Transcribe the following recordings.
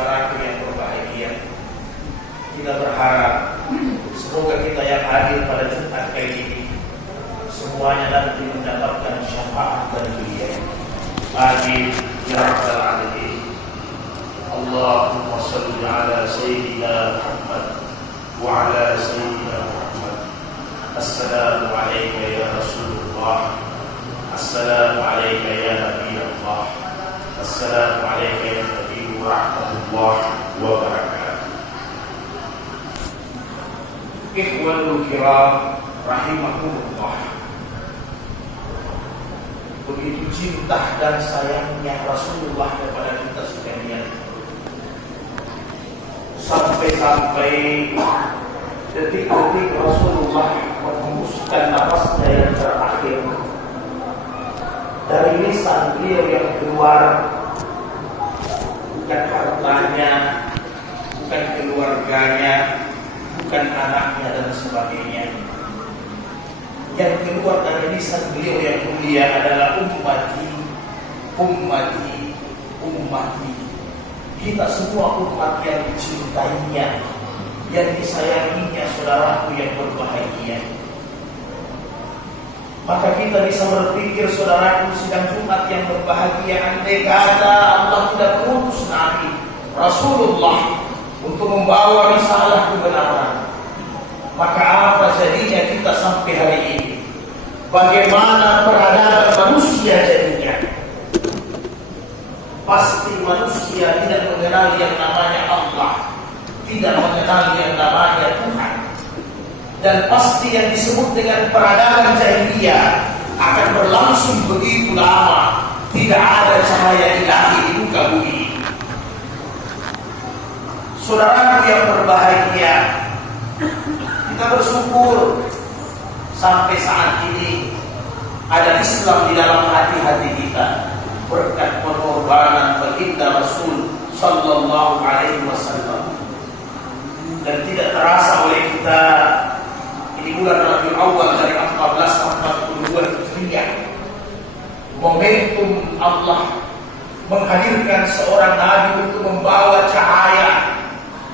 saudara yang berbahagia. Kita berharap semoga kita yang hadir pada Jumat kali ini semuanya nanti mendapatkan syafaat dari beliau. Amin ya rabbal alamin. Allahumma shalli ala sayyidina Muhammad wa ala sayyidina Muhammad. Assalamu alayka ya Rasulullah. Assalamu alayka ya Nabi Allah. Assalamu alayka ya Nabi rahmatullah wa barakatuh. Ikhwanul kiram rahimahumullah. Begitu cinta dan sayangnya Rasulullah kepada kita sekalian, sampai-sampai detik-detik Rasulullah menghembuskan nafasnya yang terakhir, dari lisan beliau yang keluar bukan hartanya, bukan keluarganya, bukan anaknya dan sebagainya. Yang keluar dari lisan beliau yang mulia adalah ummati, ummati, ummati. Kita semua umat yang dicintainya, yang disayanginya, saudaraku yang berbahagia. Maka kita bisa berpikir, saudaraku sidang Jumat yang berbahagia, andai kata Allah tidak mengutus Nabi Rasulullah untuk membawa risalah kebenaran, maka apa jadinya kita sampai hari ini? Bagaimana peradaban manusia jadinya? Pasti manusia tidak mengenal yang namanya Allah, tidak mengenal yang namanya Tuhan. Dan pasti yang disebut dengan peradaban jahiliyah akan berlangsung begitu lama. Tidak ada cahaya ilahi di muka bumi. Saudaraku yang berbahagia, kita bersyukur sampai saat ini ada Islam di dalam hati-hati kita berkat pengorbanan baginda Rasul sallallahu alaihi wasallam. Dan tidak terasa oleh kita, ini bulan Rabiul Awal dari 1442 Hijriah, momentum Allah menghadirkan seorang nabi untuk membawa cahaya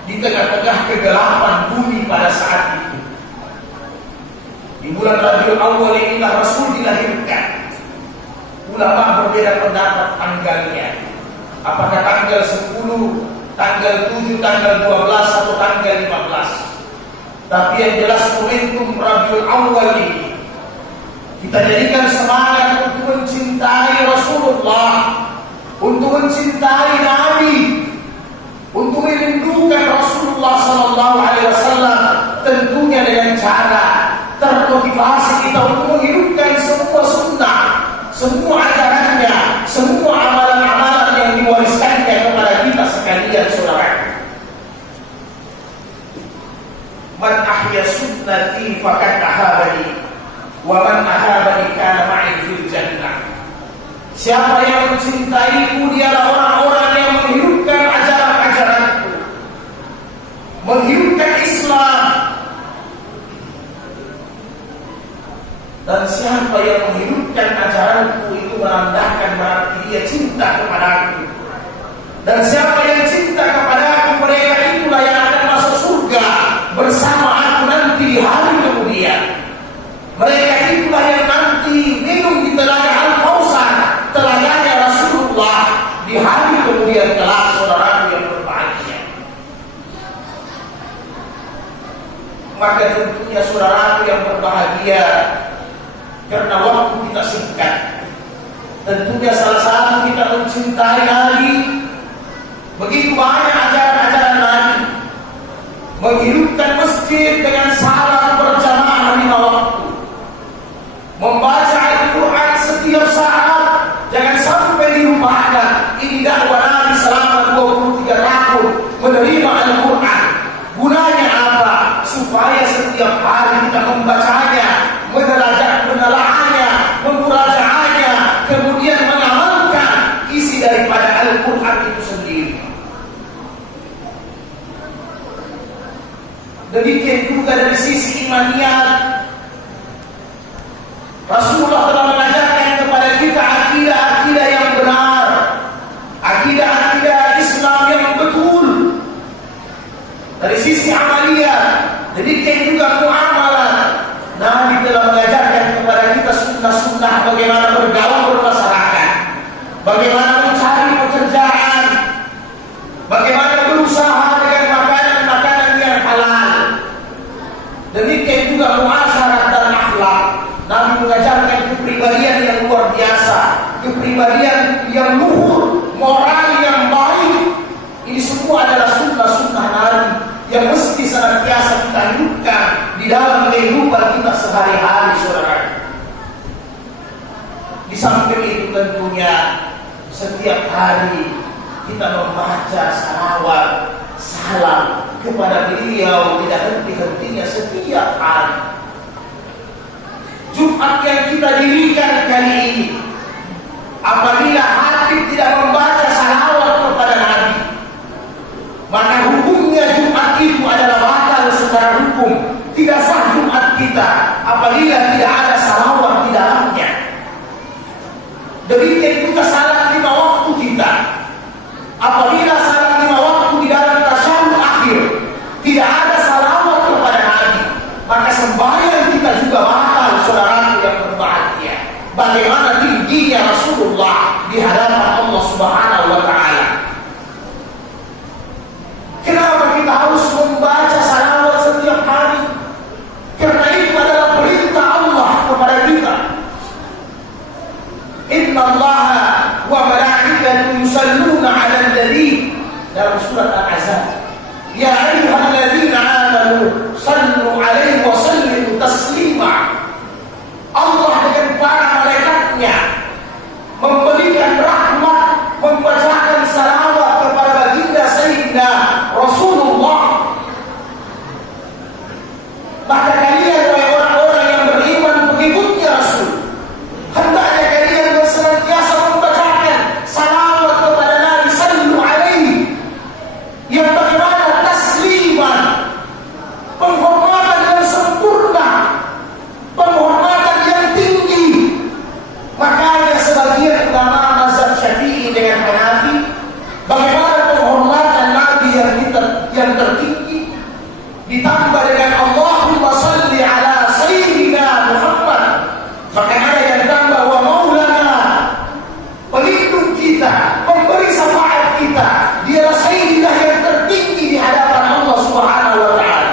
di tengah-tengah kegelapan bumi pada saat itu. Di bulan Rabiul Awal inilah Rasul dilahirkan. Ulama berbeda pendapat tanggalnya, apakah tanggal 10, tanggal 7, tanggal 12 atau tanggal 15. Tapi yang jelas momentum Rabiul Awal ini kita jadikan semangat untuk mencintai Rasulullah, untuk mencintai Nabi, untuk merindukan Rasulullah sallallahu alaihi wasallam, tentunya dengan cara termotivasi kita untuk menghidupkan semua sunnah, semua ajarannya, semua amalan-amalan yang diwariskannya kepada kita sekalian, saudara. Man ahya sunnati faqad ahabani wa man ahabani kana ma'i fil jannah. Siapa yang mencintaiku, dialah orang-orang yang menghidupkan ajaran-ajaranku, menghidupkan Islam. Dan siapa yang menghidupkan ajaranku itu menandakan berarti dia cinta kepadaku. Dan siapa yang cinta kepadaku, mereka itulah yang akan masuk surga bersama aku nanti di hari kemudian. Mereka itulah yang nanti minum di telaga Al-Kautsar, telaganya Rasulullah di hari kemudian kelak, saudaraku yang berbahagia. Maka tentunya saudaraku yang berbahagia, karena waktu kita singkat, tentunya salah satu kita mencintai Nabi. Begitu banyak ajaran-ajaran Nabi, menghidupkan masjid dengan salat berjamaah 5 waktu, membaca Al-Quran setiap saat, jangan sampai dilupakan. Ini dakwah Nabi selama 23 tahun menerima Al-Quran. Gunanya apa? Supaya setiap hari kita membacanya, menelaahnya, memurajaahnya, kemudian mengamalkan isi daripada Al-Quran itu sendiri. Demikian juga dari sisi imaniyat, Rasulullah telah mengajarkan kepada kita akidah-akidah yang benar, akidah-akidah Islam yang betul, hari kita membaca salawat, salam kepada beliau tidak henti-hentinya setiap hari. Jumat yang kita dirikan kali ini, apabila hatib tidak membaca salawat kepada Nabi, maka hukumnya Jumat itu adalah batal secara hukum. Tidak sah Jumat kita apabila tidak ada salawat di dalamnya. Demikian juga salat 5 waktu kita, apabila salat 5 waktu di dalam tasyahud akhir tidak ada salawat kepada Nabi, maka sembahyang kita juga batal, saudaraku yang berbahagia. Bagaimana tingginya Rasulullah di hadapan Allah Subhanahu wa taala. Kenapa kita harus membaca salawat setiap hari? Karena itu adalah perintah Allah kepada kita. Inna Allah wa malaikatahu yusalluna 'alan nabi, dalam surat Al-Ahzab. Ya ayyuhalladzina amanu sallu 'alaihi wa sallimu taslima. Allah dengan para malaikatnya memberikan rahmat, membacakan salawat kepada baginda Sayyidina Rasulullah. Maka kalian wahai orang-orang yang beriman pengikutnya Rasul, hendaknya kalian senantiasa membacakan salawat kepada Nabi sallu alaihi, yang bagaimana tasliman, penghormatan yang sempurna, penghormatan yang tinggi. Makanya sebagian ulama mazhab Syafi'i dengan Hanafi, bagaimana penghormatan Nabi yang tertinggi ditambah dengan Allahumma salli ala sayyidina Muhammad, maka ada yang tambah wa maulana, pelindung kita, pemberi syafaat kita, dia sayyidina yang tertinggi di hadapan Allah Subhanahu wa taala.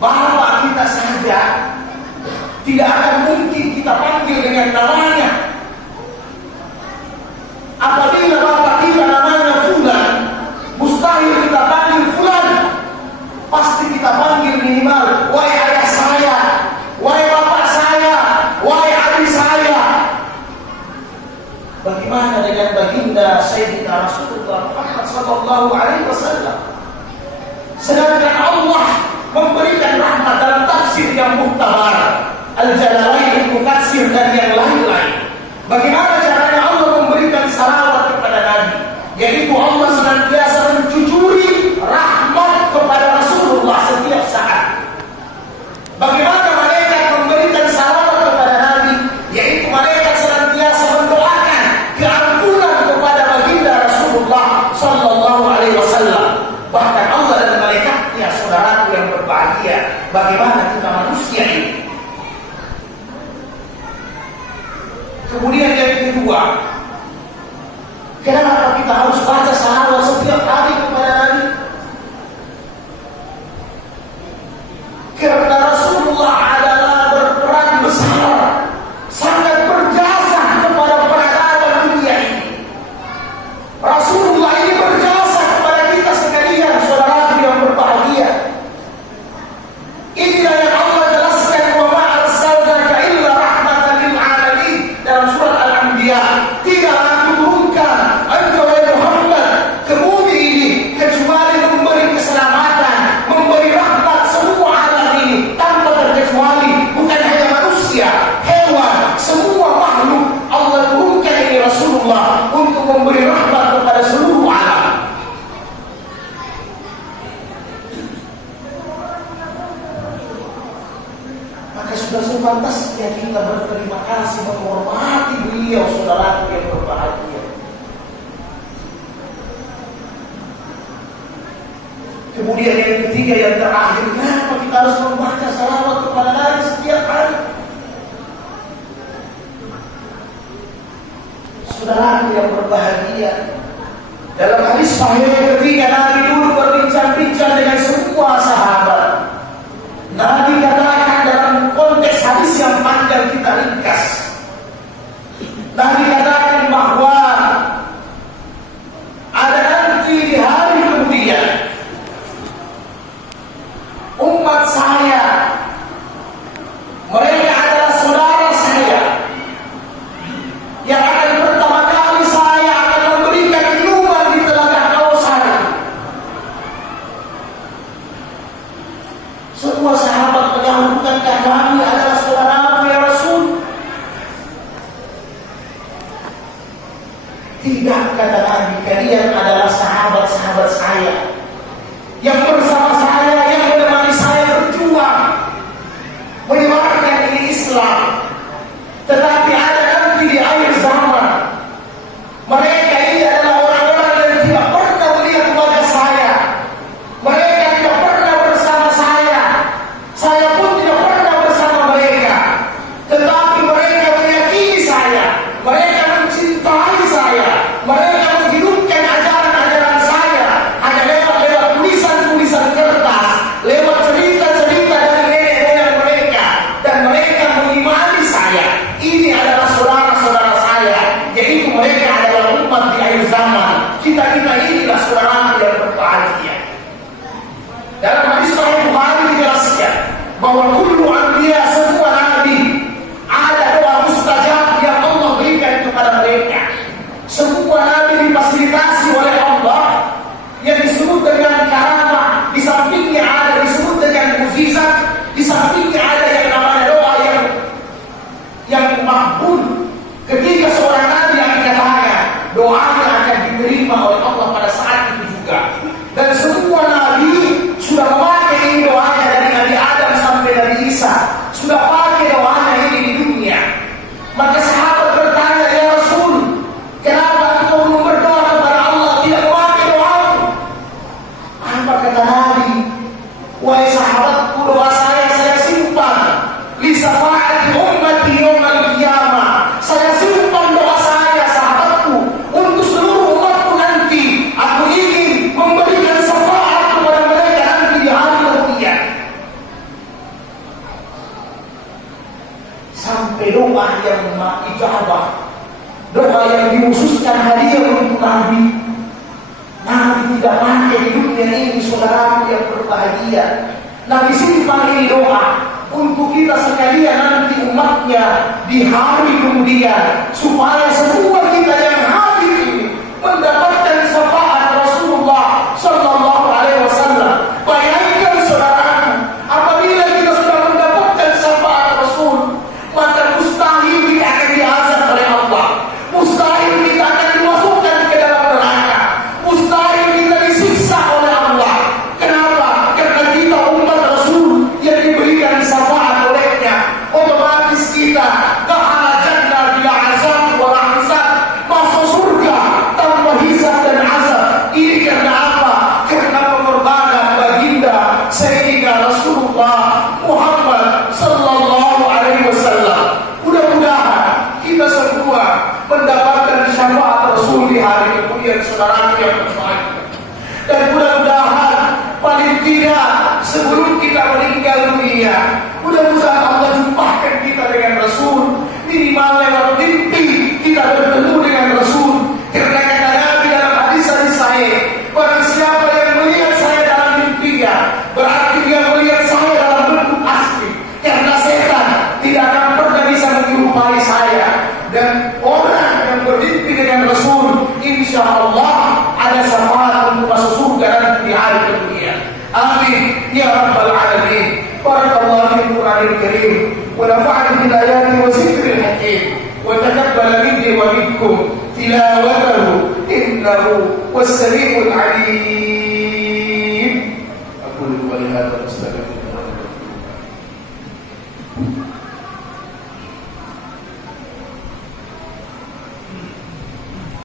Bapak kita saja tidak akan mungkin kita panggil dengan namanya. Apabila bapak kita namanya Fulan, mustahil kita panggil Fulan. Pasti kita panggil minimal wahai ayah saya, wahai bapak saya, wahai adik saya. Bagaimana dengan baginda Sayyidina Rasulullah Muhammad sallallahu alaihi wasallam? Sedangkan Allah memberikan rahmat dalam tafsir yang muktabar, Al-Jalalain, Al-Mukatsir dan yang lain-lain. Bagaimana caranya Allah memberikan salawat kepada Nabi? Yaitu Allah senantiasa mencucuri rahmat kepada Rasulullah setiap saat. Bagaimana malaikat memberikan salawat kepada Nabi? Yaitu malaikat senantiasa mendoakan keampunan kepada baginda Rasulullah sallallahu alaihi wasallam. Bahkan Allah dan malaikatnya, saudaraku yang berbahagia, bagaimana kita manusia ini? Kemudian yang kedua, kenapa kita harus baca salawat setiap hari kepada Nabi? Karena Rasulullah adalah berperan besar, sangat berjasa kepada peradaban dunia ini. Rasulullah ini berjasa kepada kita sekalian, saudara yang berbahagia. Inilah yang Allah jelaskan, wa ma arsalnaka illa rahmatan lil alamin, dalam surat Al-Anbiya. Tidaklah aku turunkan engkau wahai Muhammad ke bumi ini kecuali memberi keselamatan, memberi rahmat semua alam ini tanpa terkecuali. Bukan hanya manusia, hewan, semua makhluk Allah turunkan ini Rasulullah untuk memberi rahmat kepada seluruh alam. Maka sudah sepantasnya kita berterima kasih, menghormati beliau, saudaraku yang berbahagia. Kemudian yang ketiga, yang terakhir, kenapa kita harus membaca salawat kepada Nabi setiap hari? Saudaraku yang berbahagia, dalam hadis sahih ketika Nabi dulu berbincang-bincang dengan semua sahabat, Nabi katakan dalam konteks hadis yang panjang kita ringkas, Nabi katakan bahwa ada nanti di hari kemudian umat saya, mereka adalah saudara saya, Tidak, kata Nabi, kalian adalah sahabat-sahabat saya yang bersama saya, yang menemani saya berjuang menyebarkan ini Islam. Tetapi ada nanti di akhir zaman, mereka ini adalah orang-orang yang tidak pernah melihat wajah saya. Mereka tidak pernah bersama saya pun tidak pernah bersama mereka. Tetapi mereka meyakini saya, mereka mencintai saya, mereka menghidupkan ajaran-ajaran saya hanya lewat tulisan-tulisan kertas, lewat cerita-cerita dari nenek moyang mereka, dan mereka mengimani saya. Ini adalah saudara-saudara saya, yaitu mereka adalah umat di akhir zaman. Kita inilah saudara yang berbahagia. Dalam hadis Sahih Bukhari dijelaskan bahwa kullu anbiya, semua nabi, ada doa mustajab yang Allah berikan kepada mereka. Semua nabi difasilitasi oleh Allah yang disebut dengan karamah. Di sampingnya ada disebut dengan mukjizat, di sampingnya ada yang namanya doa yang makbul. Ketika seorang nabi yang katanya doanya akan diterima oleh Allah pada saat itu juga. Dan semua nabi sudah memakai doanya dari Nabi Adam sampai Nabi Isa, sudah pakai doanya ini di dunia. Maka sahabat bertanya, ya Rasul, kenapa engkau belum berdoa kepada Allah, tidak memakai doamu? Apa kata Nabi? Wahai sahabatku, doa saya simpan li syafaati ummati yaumil qiyamah. Saya simpan doa saya, sahabatku, untuk seluruh umatku nanti. Aku ingin memberikan syafaat kepada mereka nanti di hari kemudian. Sampai doa yang ijabah, doa yang dikhususkan hadiah untuk Nabi. Nabi tidak pakai di dunia ini, saudaraku yang berbahagia. Nabi simpan ini doa untuk kita sekalian nanti umatnya di hari kemudian, supaya semua kita yang hadir ini mendapatkan syafaat Rasulullah sallallahu alaihi wasallam. Bayangkan saudaraku, apabila kita sudah mendapatkan syafaat Rasul, maka mustahil kita akan diazab oleh Allah, mustahil kita akan dimasukkan ke dalam neraka, mustahil kita disiksa oleh Allah. Kenapa? Karena kita umat Rasul yang diberikan syafaat olehnya. Otomatis kita ta'ala jannah bila azab wala hisab, masuk surga tanpa hisab dan azab. Ini karena apa? Karena pengorbanan baginda Sayyidina Rasulullah Muhammad sallallahu alaihi wasallam. Mudah-mudahan kita semua mendapatkan syafaat Rasul di hari kemudian, saudara yang berbahagia. Dan mudah-mudahan paling tidak sebelum kita meninggal dunia, mudah-mudahan Allah jumpakan kita dengan Rasul. Minimal lewat mimpi kita bertemu dengan Rasul. Karena kata Nabi dalam hadis sahih, barang siapa yang melihat saya dalam mimpinya, berarti dia melihat saya dalam bentuk asli. Karena setan tidak akan pernah bisa menyerupai saya. Dan orang yang bermimpi dengan Rasul, insya Allah ada syafaat untuk masuk surga nanti di hari kemudian. Amin ya rabbal alamin. Barakallahu fil Qur'anil Karim wa nafa'ani bil ayati wa zikril hakim wa taqabbal minni wa minkum tilawatahu innahu was samiul alim.